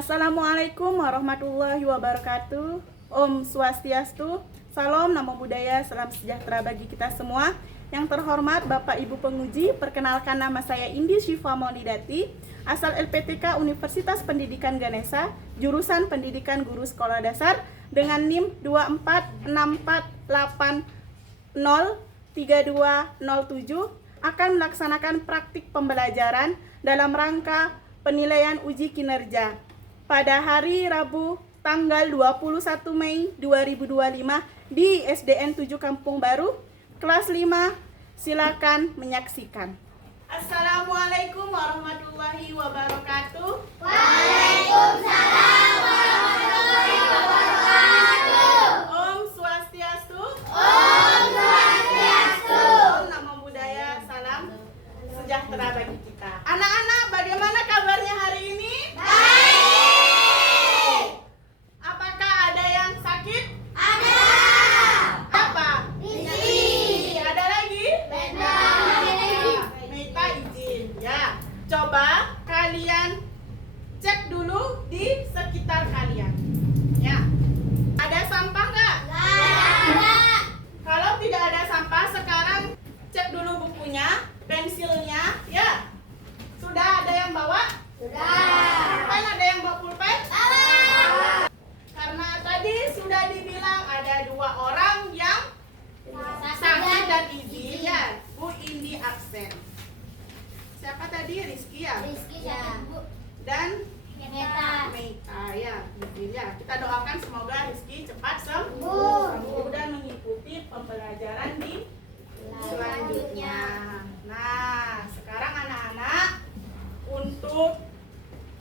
Assalamualaikum warahmatullahi wabarakatuh. Om Swastiastu, Salam, Namo Buddhaya, Salam sejahtera bagi kita semua. Yang terhormat Bapak Ibu penguji, perkenalkan nama saya Indi Syifa Maulidati, asal LPTK Universitas Pendidikan Ganesha, jurusan Pendidikan Guru Sekolah Dasar dengan NIM 24648803207 akan melaksanakan praktik pembelajaran dalam rangka penilaian uji kinerja pada hari Rabu tanggal 21 Mei 2025 di SDN 7 Kampung Baru, kelas 5. Silakan menyaksikan. Assalamualaikum warahmatullahi wabarakatuh. Waalaikumsalam warahmatullahi wabarakatuh. Om Swastiastu. Om Swastiastu. Om Namo Buddhaya, salam sejahtera bagi kita. Anak-anak, bagaimana kabarnya hari ini? Baik. Apakah ada yang sakit? Ada. Apa? Izin. Ada lagi? Benar. Minta izin ya. Coba kalian cek dulu di sekitar kalian. Ya. Ada sampah nggak? Ada. Kalau tidak ada sampah, sekarang cek dulu bukunya, pensilnya, ya. Sudah ada yang bawa? Sudah. Pulpen, ada yang bawa pulpen? Bawa. Karena tadi sudah dibilang ada 2 orang yang sakit dan izin, ya. Bu Indi absen. Siapa tadi? Rizky ya? Rizky sakit, Bu. Dan Meta. Meita ya, izin ya. Kita doakan semoga Rizky cepat Sembuh. dan mengikuti pembelajaran di selanjutnya. Nah, sekarang anak-anak, untuk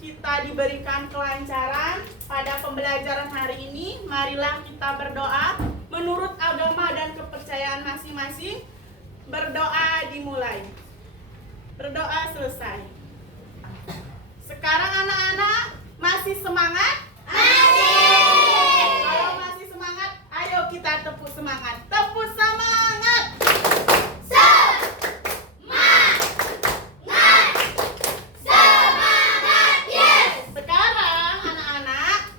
kita diberikan kelancaran pada pembelajaran hari ini, marilah kita berdoa menurut agama dan kepercayaan masing-masing. Berdoa dimulai. Berdoa selesai. Sekarang anak-anak masih semangat? Masih. Kalau masih semangat, ayo kita tepuk semangat. Tepuk semangat. Semangat, yes. Sekarang anak-anak,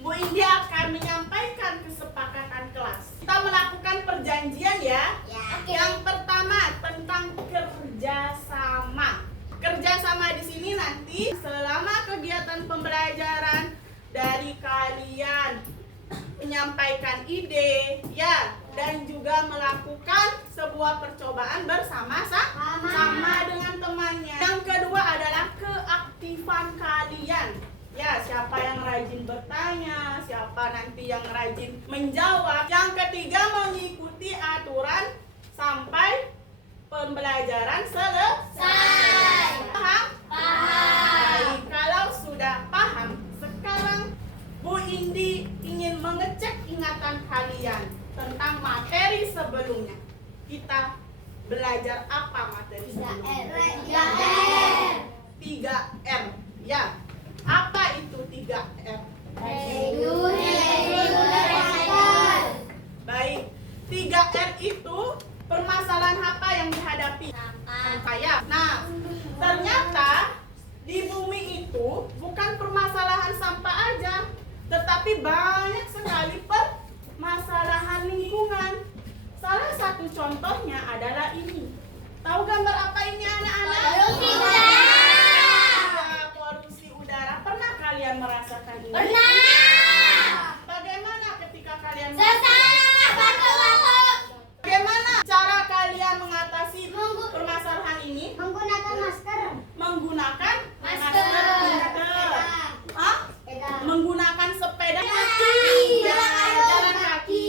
Bu Indi akan menyampaikan kesepakatan kelas. Kita melakukan perjanjian ya. Ya. Yang pertama tentang kerjasama. Kerjasama di sini nanti selama kegiatan pembelajaran dari kalian menyampaikan ide, ya, dan juga melakukan sebuah percobaan bersama-sama dengan temannya. Yang kedua adalah keaktifan kalian. Ya, siapa yang rajin bertanya, siapa nanti yang rajin menjawab. Yang ketiga, mengikuti aturan sampai pembelajaran selesai. Paham? Baik, kalau sudah paham, sekarang Bu Indi ingin mengecek ingatan kalian tentang materi sebelumnya. Kita belajar apa materi sebelumnya? 3R. Ya. Apa itu 3R? Baik. 3R itu permasalahan apa yang dihadapi? Saya. Nah, ternyata di bumi itu bukan permasalahan sampah aja, tetapi banyak sekali permasalahan lingkungan. Salah satu contohnya adalah ini. Tahu gambar apa ini anak-anak? Polusi udara. Ya, polusi udara. Pernah kalian merasakan ini? Pernah. Bagaimana ketika kalian Sesama waktu-waktu. Bagaimana cara kalian mengatasi permasalahan ini? Menggunakan masker. Menggunakan Masker. Hah? Menggunakan sepeda kaki. Jalan kaki.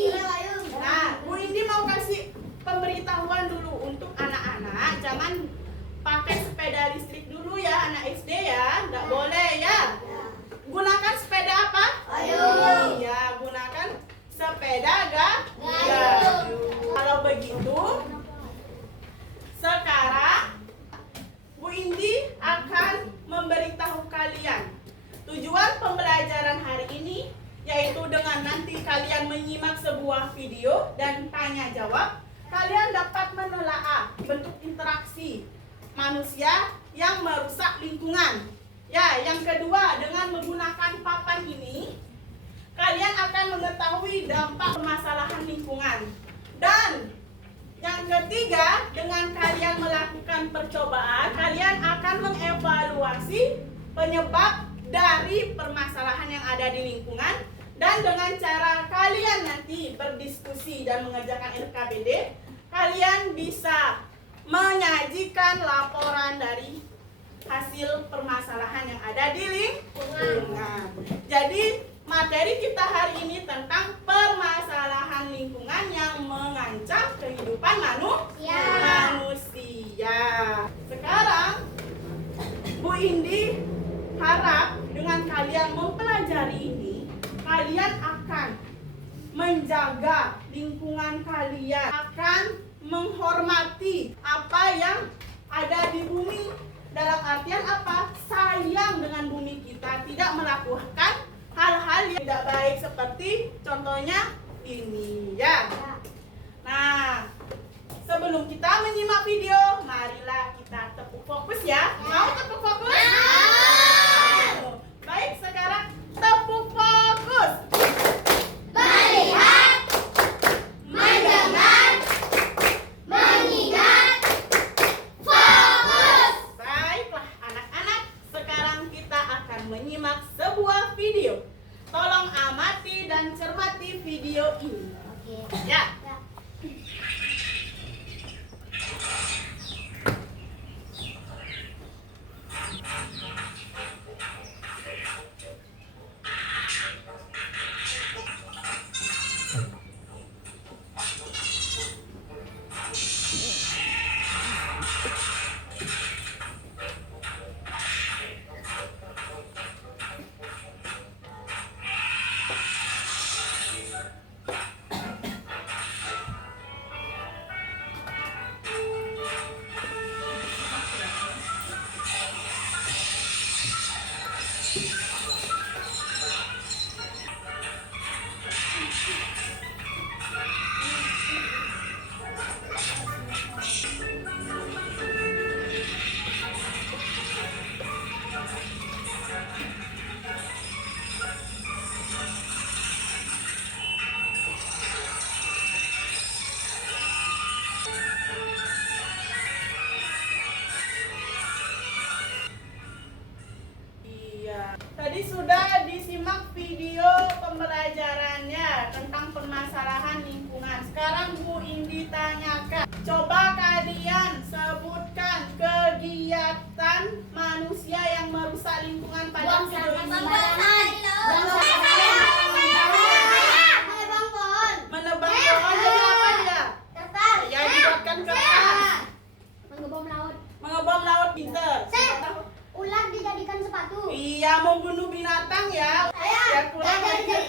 Nah, Bu Indi mau kasih pemberitahuan dulu untuk anak-anak, jangan pakai sepeda listrik dulu ya, anak SD ya, nggak boleh ya. Gunakan sepeda apa? Gayung. Iya, gunakan sepeda gayung. Kalau begitu, sekarang Bu Indi akan memberitahu kalian tujuan pembelajaran hari ini, yaitu dengan nanti kalian menyimak sebuah video dan tanya jawab, kalian dapat menelaah bentuk interaksi manusia yang merusak lingkungan. Ya, yang kedua, dengan menggunakan papan ini, kalian akan mengetahui dampak permasalahan lingkungan. Dan yang ketiga, dengan kalian melakukan percobaan, kalian akan mengevaluasi penyebab dari permasalahan yang ada di lingkungan. Dan dengan cara kalian nanti berdiskusi dan mengerjakan LKPD, kalian bisa menyajikan laporan dari hasil permasalahan yang ada di lingkungan. Jadi materi kita hari ini tentang permasalahan lingkungan yang mengancam kehidupan manusia. Sekarang Bu Indi harap dengan kalian mempelajari ini, kalian akan menjaga lingkungan kalian, akan menghormati apa yang ada di bumi. Dalam artian apa? Sayang dengan bumi kita, tidak melakukan hal-hal yang tidak baik seperti contohnya ini ya. Nah, sebelum kita menyimak video, marilah kita tepuk fokus ya. Mau tepuk fokus? Baik, sekarang tepuk fokus. Melihat, mendengar, mengingat, fokus. Baiklah anak-anak, sekarang kita akan menyimak sebuah video. Tolong amati dan cermati video ini. Ya. Tadi sudah disimak video pembelajarannya tentang permasalahan lingkungan. Sekarang Bu Indi tanyakan, coba kalian sebutkan kegiatan manusia yang merusak lingkungan pada video ini. Menebang pohon jadi apa dia? Ya, dibuatkan kertas. Mengebom laut, pinter. Ular dijadikan sepatu. Iya, membunuh binatang ya. Ya, kurang ajar.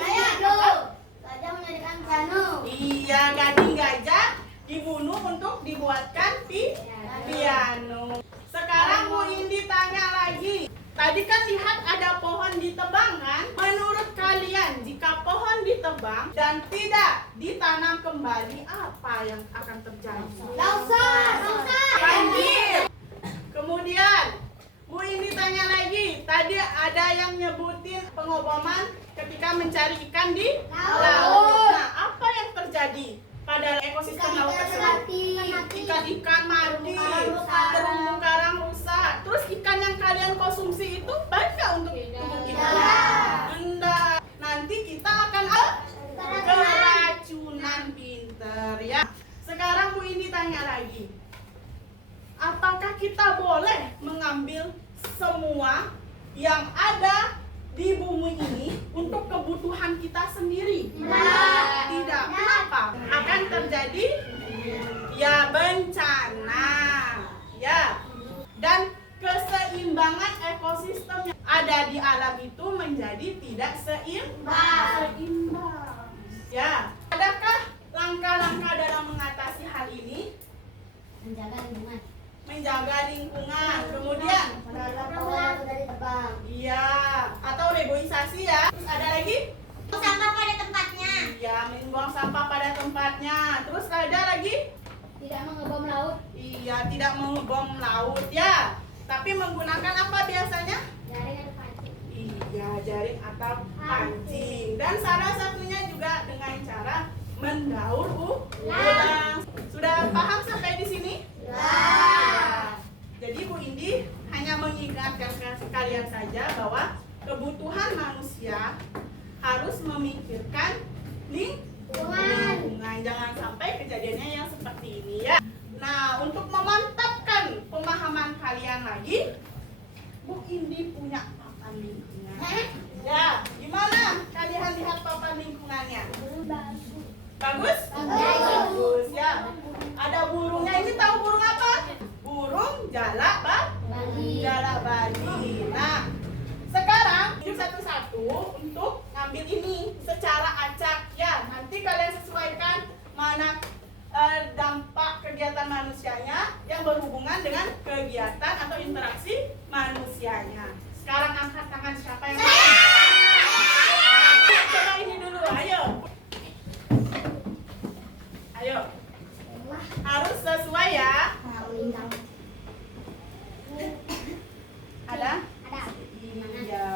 Gajah menjadikan piano. Iya, gading gajah dibunuh untuk dibuatkan piano. Sekarang Bu Indi tanya lagi. Tadi kan lihat ada pohon ditebang kan? Menurut kalian, jika pohon ditebang dan tidak ditanam kembali, apa yang akan terjadi? Longsor. Banjir. Kemudian Bu Indi tanya lagi, tadi ada yang nyebutin pengoboman ketika mencari ikan di laut. Nah, apa yang terjadi pada ekosistem laut tersebut? Ikan-ikan mati, terumbu karang rusak. Terus ikan yang kalian konsumsi itu baik nggak untuk tubuh kita? Enggak. Nanti kita akan keracunan, pinter ya. Sekarang Bu Indi tanya lagi. Apakah kita boleh mengambil semua yang ada di bumi ini untuk kebutuhan kita sendiri? Tidak. Kenapa? Akan terjadi ya bencana, ya. Dan keseimbangan ekosistem yang ada di alam itu menjadi tidak seimbang. Ya. Adakah langkah-langkah dalam mengatasi hal ini? Menjaga lingkungan, kemudian iya, atau reboisasi ya. Terus ada lagi? Sampah pada tempatnya. Iya, membuang sampah pada tempatnya. Terus ada lagi? Tidak mengebom laut. Iya, tidak mengebom laut ya. Tapi menggunakan apa biasanya? Jaringan mesin atau pancing. Dan salah satunya juga dengan cara mendaur ulang. Sudah paham sampai di sini? Ya. Jadi Bu Indi hanya mengingatkan kalian saja bahwa kebutuhan manusia harus memikirkan lingkungan. Jangan sampai kejadiannya yang seperti ini ya. Nah, untuk memantapkan pemahaman kalian lagi, Bu Indi punya papan lingkungan. Ya, gimana kalian lihat papan lingkungannya? Bagus? Bagus ya. Ada burungnya. Ini tahu burung apa? Burung jalak-bali. Nah, sekarang hidup satu-satu untuk ngambil ini secara acak ya. Nanti kalian sesuaikan mana dampak kegiatan manusianya yang berhubungan dengan kegiatan atau interaksi manusianya. Sekarang angkat tangan siapa yang coba ini dulu, ayo. Ayo. Harus sesuai ya. Ada? Iya.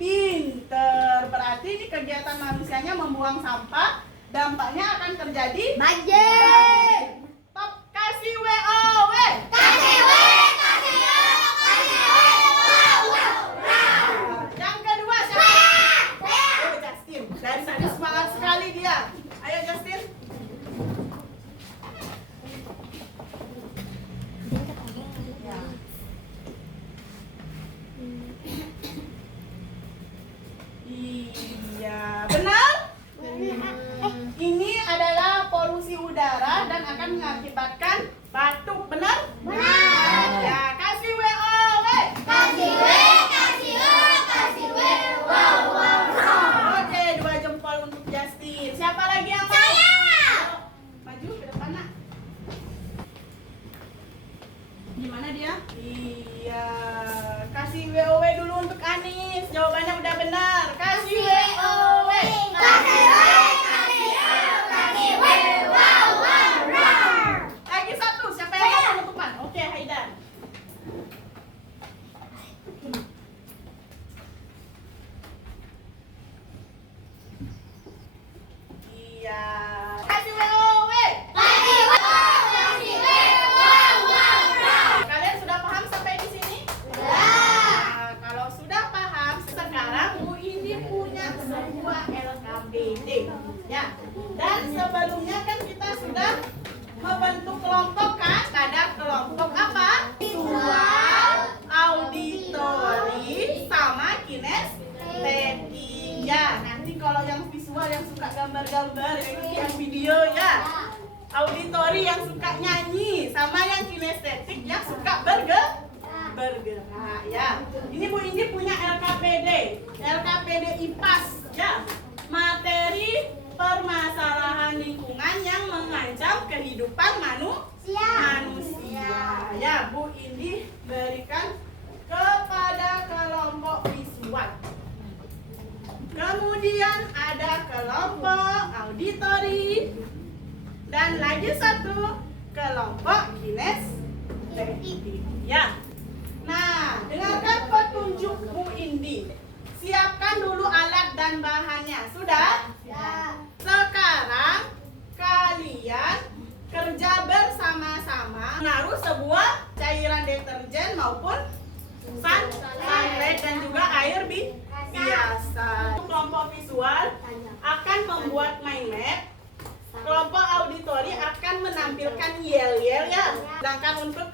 Pinter. Berarti ini kegiatan manusianya membuang sampah. Dampaknya akan terjadi Banjir. Top, kasih WOW. Yang kedua siapa? Oh, Justin. Dari tadi semangat sekali dia. Ayo Justin. Ya. Iya, benar? Ini adalah polusi udara dan akan mengakibatkan batuk, benar? Benar. Ya, kasih WOW. Oke, 2 jempol untuk Justin. Siapa lagi yang mau? Maju ke depan, nak. Gimana dia? Iya, kasih WOW dulu untuk Anis. Jawabannya udah benar. Kasih WOW. Lagi satu, siapa yang mau penutupan? Oke, Haidan. Iya. Kasih WOW. Kalian sudah paham sampai di sini? Nah, kalau sudah paham, sekarang Bu Indi punya sebuah LKPD. Ya. Dan sebelumnya kan kita sudah membentuk kelompok kan? Ada kelompok apa? Visual, auditori, sama kinestetik. Ya, nanti kalau yang visual yang suka gambar-gambar, yang video ya. Auditori yang suka nyanyi, sama yang kinestetik yang suka bergerak ya. Ini Bu Indi punya LKPD IPAS ya. Materi permasalahan lingkungan yang mengancam kehidupan manusia. Ya, Bu Indi berikan kepada kelompok visual. Kemudian ada kelompok auditori dan lagi satu kelompok kinestetik. Ya. Nah, dengarkan petunjuk Bu Indi. Siapkan dulu alat dan bahannya. Sudah? Sekarang kalian kerja bersama-sama menaruh sebuah cairan deterjen maupun sunlight dan juga air biasa. Kelompok visual akan membuat mind map. Kelompok auditori akan menampilkan yel-yel ya. Sedangkan untuk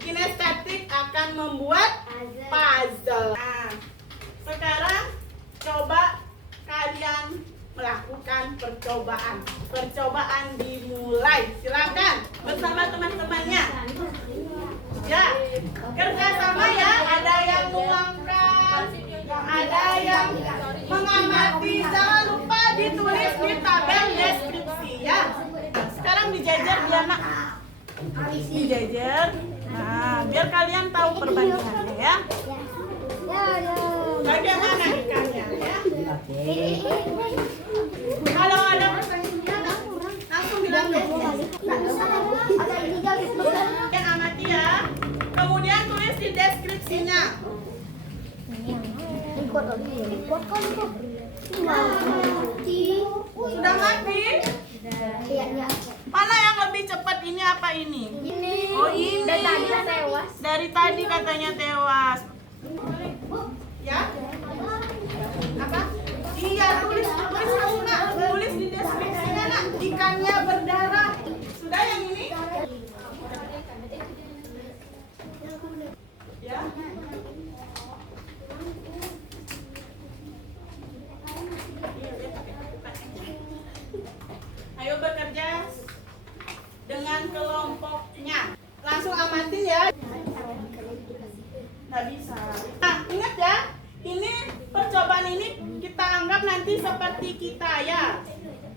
kinestetik akan membuat puzzle. Nah, sekarang coba kalian melakukan percobaan. Percobaan dimulai. Silakan bersama teman-temannya. Ya, kerjasama ya. Ada yang menuangkan, ada yang mengamati. Jangan lupa ditulis di tabel deskripsi ya. Sekarang dijajar dia nak. Dijajar. Nah, biar kalian tahu perbandingannya ya. Bagaimana ikannya ya? Kalau ada pertanyaan langsung bilang yang amati ya. Kemudian tulis di deskripsinya. Sudah mati? Mana yang lebih cepat, ini apa ini? Oh ini. Dari tadi katanya tewas. Ya? Apa? Iya, tulis kamu nak, tulis di deskripsinya nak. Ikannya berdarah. Sudah yang ini? Ya. Ayo bekerja dengan kelompoknya. Langsung amatin ya. Nggak bisa. Nah, ingat ya, ini percobaan ini kita anggap nanti seperti kita ya.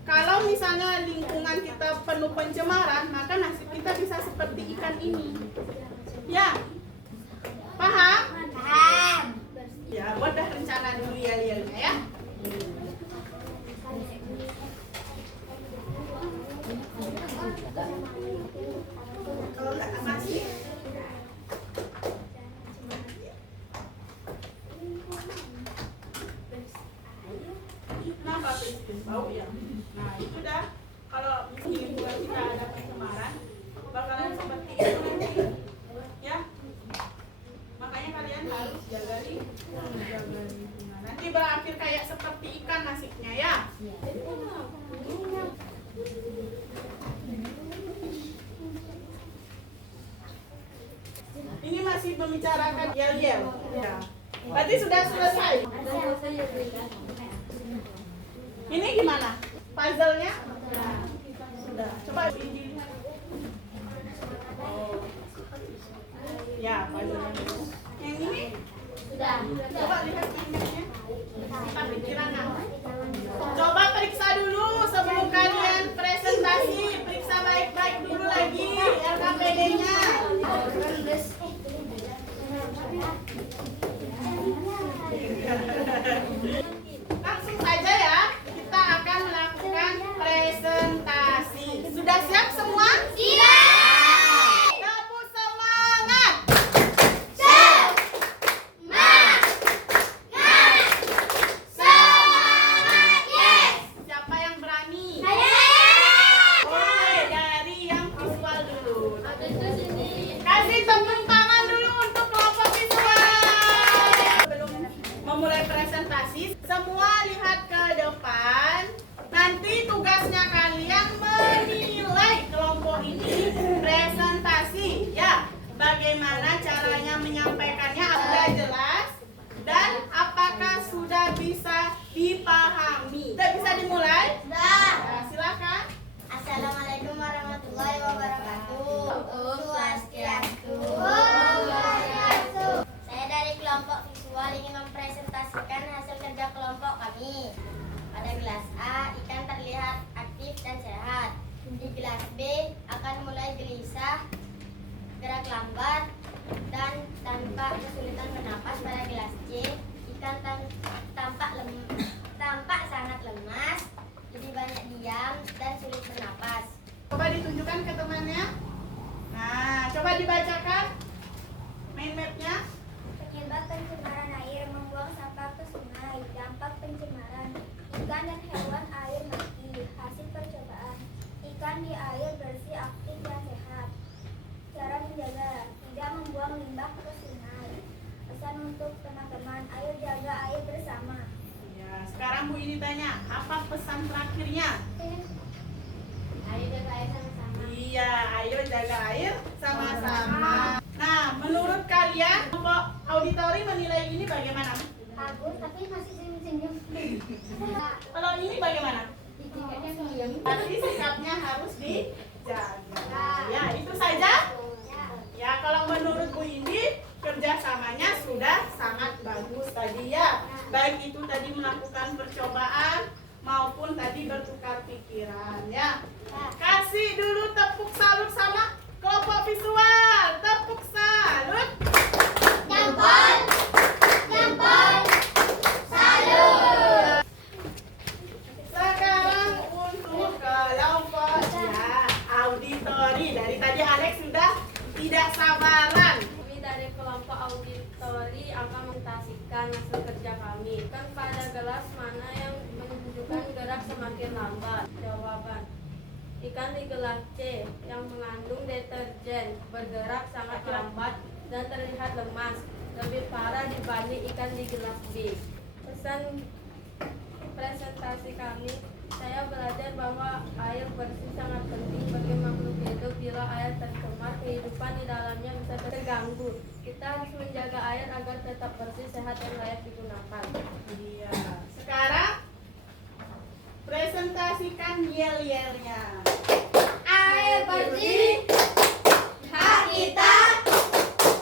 Kalau misalnya lingkungan kita penuh pencemaran, maka nasib kita bisa seperti ikan ini. Ya, paham? Paham. Ya, buat dah rencana dulu ya Lielnya ya. Kalau nggak masih. Kenapa tuh bau ya? Nah itu dah. Kalau di lingkungan kita ada pencemaran, bakalan seperti itu nanti. Ya. Makanya kalian harus jaga lingkungan. Nanti berakhir kayak seperti ikan nasibnya ya. Ini masih membicarakan yel-yel. Ya. Berarti sudah selesai. Ini gimana? Puzzle-nya? Sudah. Coba dilihat. Oh. Ya, puzzle-nya. Yang ini? Sudah. Coba lihat mainnya. Kita pikiran apa? Coba periksa dulu sebelum kalian presentasi. Periksa baik-baik dulu lagi LKPD-nya. Langsung saja ya, kita akan melakukan presentasi. Sudah siap semua? Siap. Tepuk semangat. Semangat, yes. Siapa yang berani? Saya. Oke, dari yang visual dulu. Kasih tepuk tangan dulu untuk kelompok visual. Belum memulai presentasi, semua lihat ke depan. Nanti tugasnya kalian menilai kelompok ini presentasi. Ya, bagaimana caranya menyampaikannya, sudah jelas? Dan apakah sudah bisa dipahami? Sudah bisa dimulai? Sudah. Nah, silakan. Assalamualaikum warahmatullahi wabarakatuh. Swastiastu. Om Swastiastu. Saya dari kelompok visual ingin mempresentasikan hasil kerja kelompok kami. Pada kelas A, ikan terlihat aktif dan sehat. Di kelas B, akan mulai gelisah, gerak lambat, dan tanpa kesulitan bernapas. Pada kelas C, ikan tampak sangat lemas, lebih banyak diam, dan sulit bernapas. Coba ditunjukkan ke temannya. Nah, coba dibacakan main mapnya. Penyebab pencemaran air, membuang sampah ke sungai. Dampak pencemaran, ikan dan hewan air mati. Hasil percobaan, ikan di air bersih, aktif dan sehat. Cara menjaga, tidak membuang limbah ke sungai. Pesan untuk teman-teman, ayo jaga air bersama. Ya, sekarang Bu ini tanya, apa pesan terakhirnya? Ayo jaga air sama-sama. Iya, ayo jaga air sama-sama. Nah, menurut kalian kelompok auditori menilai ini bagaimana? Bagus, tapi masih senyum-senyum. Kalau ini bagaimana? Tiketnya senyum. Berarti sikapnya harus dijaga. Ya, itu saja. Ya, kalau menurut Bu Indi, kerjasamanya sudah sangat bagus tadi ya. Baik itu tadi melakukan percobaan maupun tadi bertukar pikiran ya. Kasih dulu tepuk salut sama kelompok visual. Tepuk salut. Jempol, jempol, salut. Sekarang untuk kelompoknya auditori. Dari tadi Alex sudah tidak sabaran. Kami dari kelompok auditori akan mentasihkan hasil kerja kami. Kan pada gelas mana yang menunjukkan gerak semakin lambat? Jawaban. Ikan di gelas C yang mengandung deterjen bergerak sangat lambat dan terlihat lemas, lebih parah dibanding ikan di gelas B. Pesan presentasi kami, saya belajar bahwa air bersih sangat penting bagi makhluk hidup. Bila air tercemar, kehidupan di dalamnya bisa terganggu. Kita harus menjaga air agar tetap bersih, sehat, dan layak digunakan. Iya. Sekarang presentasikan yel-yelnya. Air bersih, hak kita,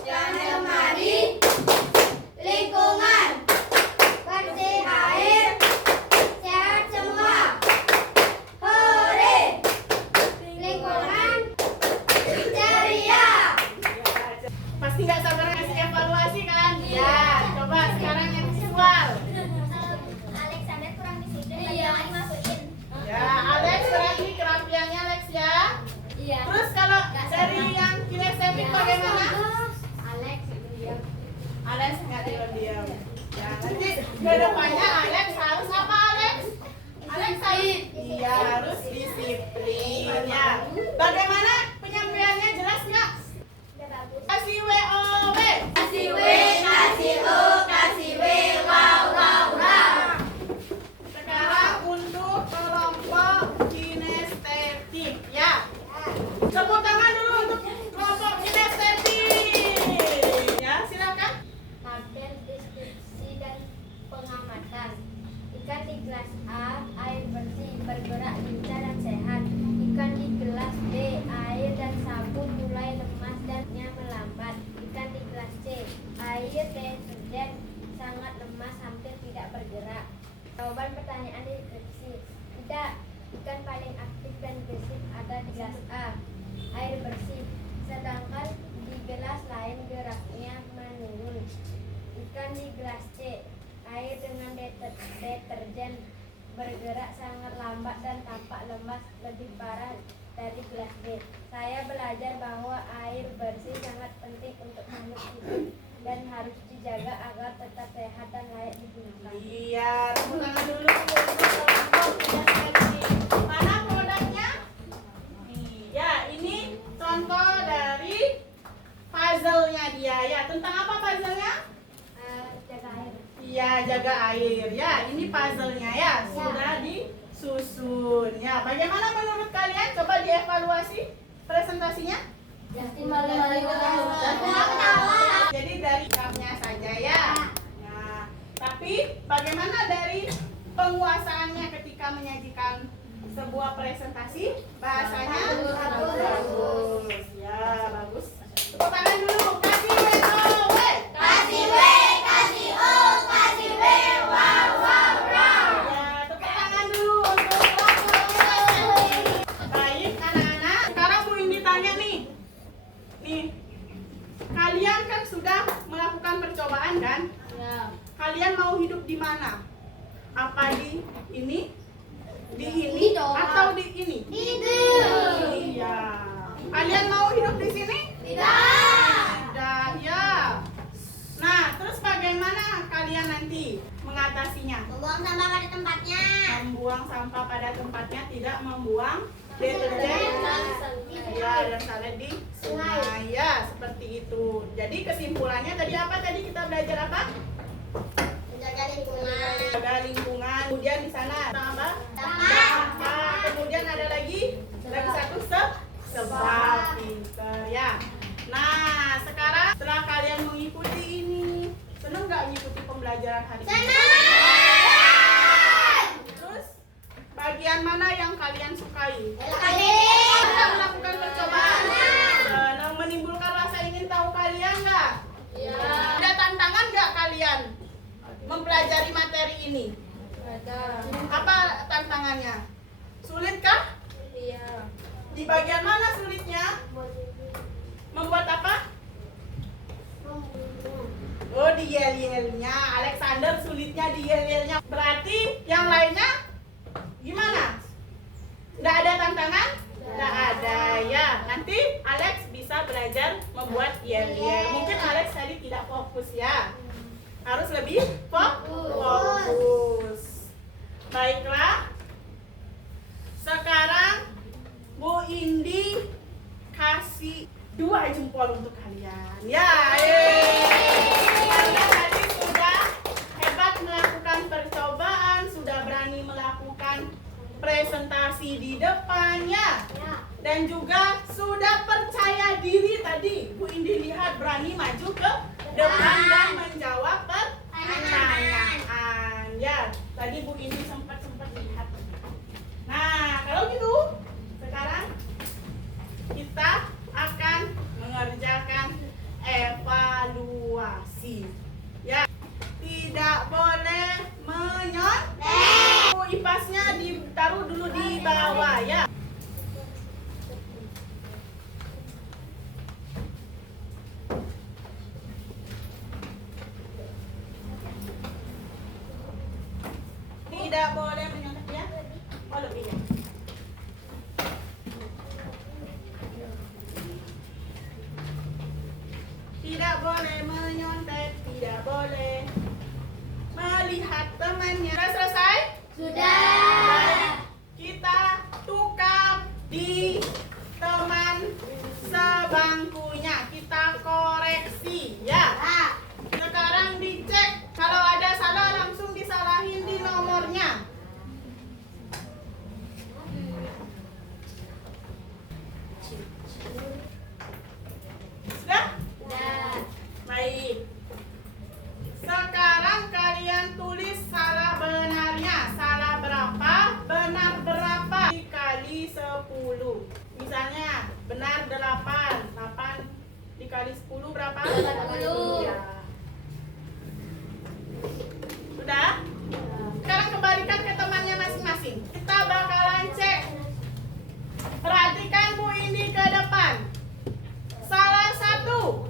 jangan lemari, lingkungan, bersih air, sehat semua. Hore, lingkungan, ceria. Pasti nggak sabar kasih evaluasi kan? Ya, coba sekarang yang visual. Alexander kurang disiplin, jangan dimasukin. Ya, Alex berarti kerapiannya Alex ya. Iya. Terus kalau dari yang kinestetik bagaimana? Alex diam. Alex nggak diam. Ya, nanti ke depannya Alex harus apa Alex? Alex harus iya harus disiplin ya. Bagaimana penyampaiannya jelas nggak? Udah bagus. Kasih WOW. Kasih W, kasih O, kasih W, wow, wow, wow. Sekarang untuk kelompok kinestetik ya. Tepuk tangan dulu untuk kelompok kinestetik. Ya, silakan. Tabel deskripsi dan pengamatan. Ikan di gelas A, air bersih, bergerak lincah dan sehat. Ikan di gelas B, air dan sabun mulai lemas dan melambat. Ikan di gelas C, air deterjen sangat lemas, hampir tidak bergerak. Jawaban pertanyaan deskripsi. Tidak, ikan paling aktif dan gesit ada di gelas A, air bersih. Sedangkan di gelas lain geraknya menurun. Ikan di gelas C, air dengan deterjen bergerak sangat lambat dan tampak lemas, lebih parah dari gelas B. Saya belajar bahwa air bersih sangat penting untuk makhluk hidup dan harus dijaga agar tetap sehat dan layak digunakan. Iya, tepuk tangan dulu untuk kelompok kinestetik. Mana produknya? Iya, ini contoh dari puzzle-nya dia ya. Tentang apa puzzle-nya? Jaga air. Iya, jaga air ya. Ini puzzle-nya ya. Sudah disusun ya. Bagaimana menurut kalian? Coba dievaluasi presentasinya. Jadi dari kampnya saja ya. Nah, tapi bagaimana dari penguasaannya ketika menyajikan sebuah presentasi? Bahasanya bagus. Ya, bagus. Tepuk tangan dulu. Kasih WOW. Kasih W, kasih O, kasih W, wow, wow, wow. Ya, tepuk tangan dulu untuk kelompok. Baik, anak-anak. Sekarang Bu Indi tanya nih. Nih, kalian kan sudah melakukan percobaan kan? Ya. Kalian mau hidup di mana? Apa di ini? Di ini Ini dong. atau di ini? Hidup. Iya. Kalian mau hidup di sini? Tidak. Tidak, ya. Nah, terus bagaimana kalian nanti mengatasinya? Membuang sampah pada tempatnya. Membuang sampah pada tempatnya, tidak membuang deterjen. Ya, dan salah di sungai. Ya, seperti itu. Jadi kesimpulannya tadi apa? Tadi kita belajar apa? Menjaga lingkungan. Jaga lingkungan. Kemudian di sana ada apa? Sampah. Kemudian ada lagi satu sebab pinter ya. Nah, sekarang setelah kalian mengikuti ini, seneng nggak mengikuti pembelajaran hari ini? Terus bagian mana yang kalian sukai? Kita melakukan percobaan. Senang, menimbulkan rasa ingin tahu kalian nggak? Ada tantangan nggak kalian mempelajari materi ini? Ada. Apa tantangannya? Sulitkah? Iya. Di bagian mana sulitnya? Membuat apa? Oh, di yel-yelnya. Alexander sulitnya di yel-yelnya. Berarti yang lainnya gimana? Nggak ada tantangan? Nggak ada ya. Nanti Alex bisa belajar membuat yel-yel. Mungkin Alex tadi tidak fokus ya. Harus lebih fokus. Baiklah. Sekarang Bu Indi kasih 2 jempol untuk kalian. Ya, Anda tadi sudah hebat melakukan percobaan, sudah berani melakukan presentasi di depannya. Dan juga sudah percaya diri tadi. Bu Indi lihat berani maju ke depan dan menjawab pertanyaan. Ya, tadi Bu Indi sempat lihat. Nah, kalau gitu sekarang kita akan mengerjakan evaluasi. Ya, tidak boleh menyontek. Ipasnya ditaruh dulu di bawah ya. Tidak boleh menyontek ya. Oh, lebih ya. Tidak boleh menyontek, tidak boleh melihat temannya. Sudah selesai? Sudah. Baik, kita tukar di teman sebangkunya. Kita koreksi ya. Sekarang dicek, kalau ada salah langsung disalahin di nomornya. Sudah? Sudah. Baik. Sekarang kalian tulis salah benarnya. Salah berapa? Benar berapa? Dikali 10. Misalnya benar 8. 8 dikali 10 berapa? 40. Iya. Sudah? Sekarang kembalikan ke temannya masing-masing. Kita bakalan cek. Perhatikan Bu Indi ke depan. Salah satu.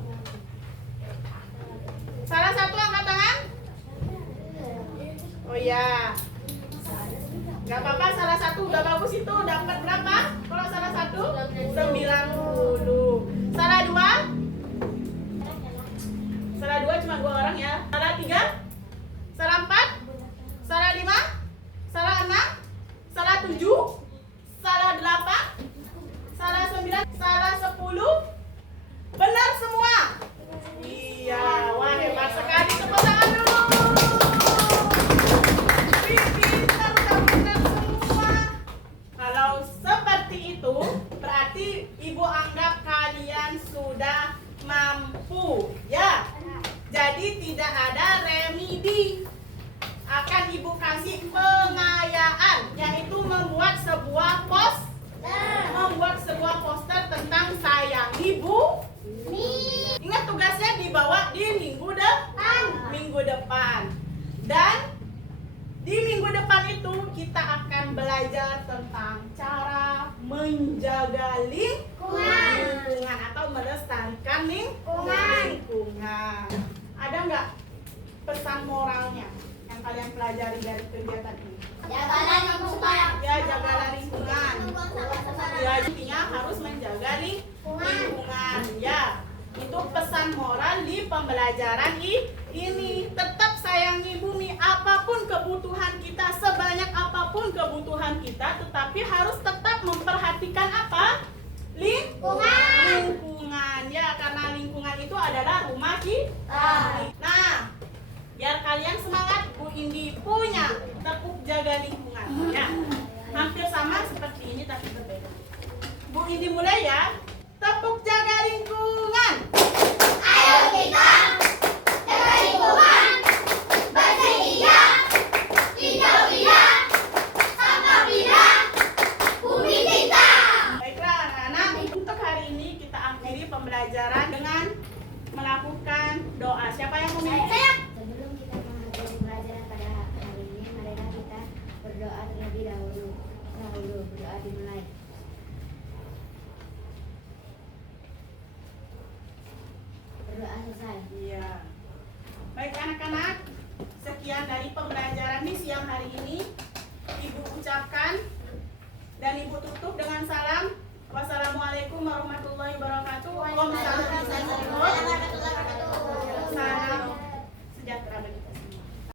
Salah satu angkat tangan. Oh ya. Gak apa-apa, salah satu udah bagus itu. Dapat berapa? Kalau salah satu 90. Salah dua? Salah dua cuma 2 orang ya. Salah 3? Salah 4? Salah 5? Salah 6? Salah 7? Salah 8? Salah 9? Salah 10? Benar semua. Iya, wah hebat sekali. Tepuk tangan dulu. Wih, pintar, udah benar semua. Kalau seperti itu, berarti Ibu anggap kalian sudah mampu, ya. Jadi tidak ada remedi. Akan Ibu kasih pengayaan, yaitu membuat sebuah poster tentang sayangi Bu. Ingat tugasnya dibawa di minggu depan. Dan di minggu depan itu kita akan belajar tentang cara menjaga lingkungan atau melestarikan lingkungan. Ada nggak pesan moralnya yang kalian pelajari dari kegiatan ini? Jagalah lingkungan. Ya, jagalah lingkungan. Ya, intinya harus menjaga lingkungan. Ya, itu pesan moral di pembelajaran ini. Tetap sayangi bumi, apapun kebutuhan kita, sebanyak apapun kebutuhan kita, tetapi harus tetap memperhatikan apa? Lingkungan. Ya, karena lingkungan itu adalah rumah kita. Nah, biar kalian semangat, Bu Indi punya tepuk jaga lingkungan. Ya, hampir sama seperti ini tapi berbeda. Bu Indi mulai ya. Tepuk jaga lingkungan. Ayo kita jaga lingkungan. Bersedia, hijau tidak, sampah tidak, bumi kita. Baiklah anak-anak, untuk hari ini kita akhiri pembelajaran dengan melakukan doa. Siapa yang mau memulai? Sebelum kita mengakhiri pelajaran pada hari ini, marilah kita berdoa terlebih dahulu. Berdoa dimulai. Berdoa selesai. Iya. Baik anak-anak, sekian dari pembelajaran di siang hari ini. Ibu ucapkan dan Ibu tutup dengan salam. Wassalamualaikum warahmatullahi wabarakatuh. Om Santi Santi. Waalaikumsalam warahmatullahi wabarakatuh. Salam